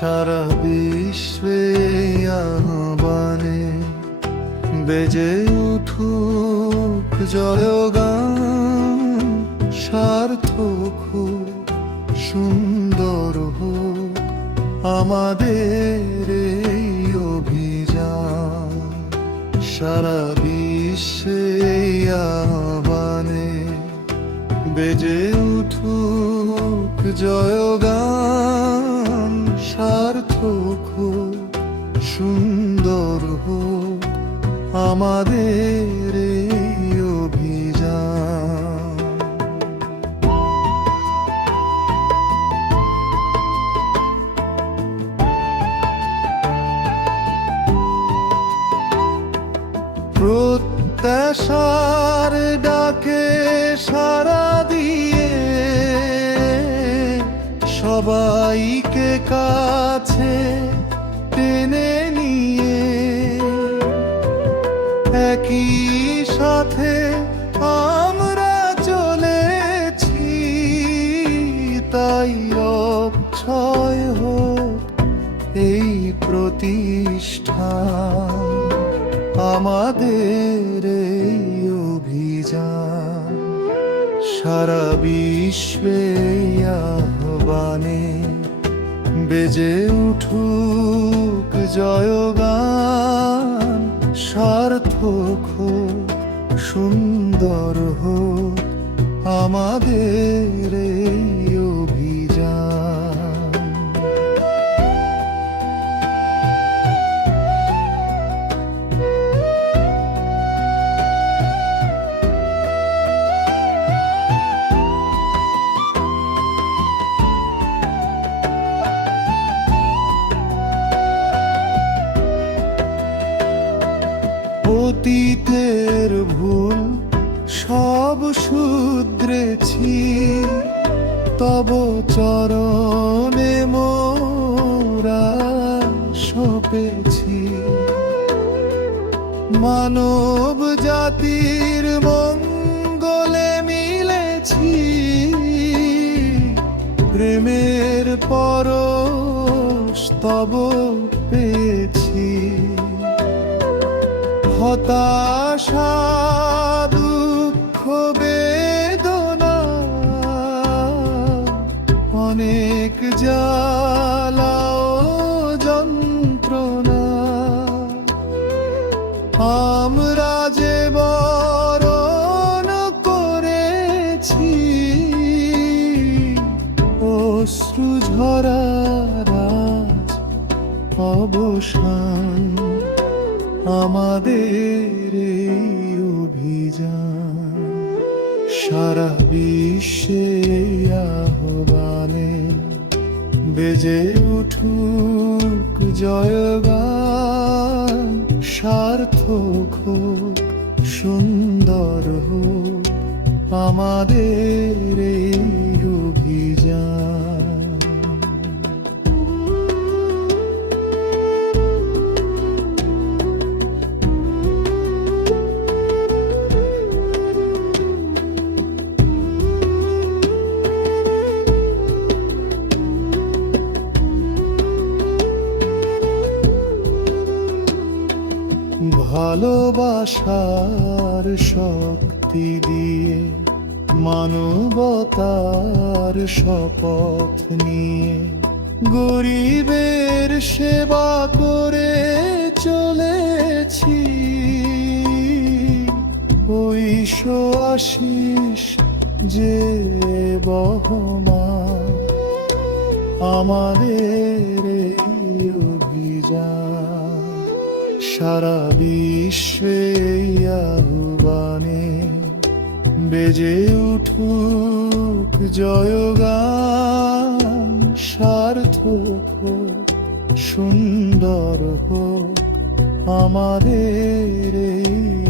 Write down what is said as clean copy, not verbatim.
সারা বিশ্বে আহ্বানে বেজে উঠুক জয়গান, সার্থক হোক, সুন্দর হোক আমাদের এই অভিযান। সারা বিশ্বে আহ্বানে বেজে উঠুক জয়গান, সার্থক হোক, সুন্দর হোক আমাদের এই অভিযান। প্রত্যাশার ডাকে সাড়া দিয়ে সবাইকে কাছে টেনে নিয়ে একই সাথে আমরা চলেছি, তাই অক্ষয় হোক এই প্রতিষ্ঠান, আমাদের এই অভিযান। সারা বিশ্বে আহ্বানে বেজে উঠুক জয়গান, সার্থক হোক, সুন্দর হোক আমাদের এই অভিযান। অতীতের ভুল সব শুধরেছি, তব চরণে মোরা সঁপেছি। মানব জাতির মঙ্গলে মিলেছি, প্রেমের পরশ তব পেয়েছি। হতাশা দুঃখ বেদনা অনেক জ্বালা ও যন্ত্রণা, আমরা যে বরণ করেছি অশ্রু ঝরার আজ অবসান, আমাদের এই অভিযান। সারা বিশ্বে আহ্বানে বেজে উঠুক জয়গান, সার্থক হোক, সুন্দর হোক আমাদের এই অভিযান। ভালোবাসার শক্তি দিয়ে মানবতার শপথ নিয়ে গরিবের সেবা করে চলেছি। ঐশ আশিস যে বহমান, আমাদের এই অভিযান। সারা বিশ্বে আহ্বানে বেজে উঠুক জয়গান, সার্থক হোক, সুন্দর হোক আমাদের এই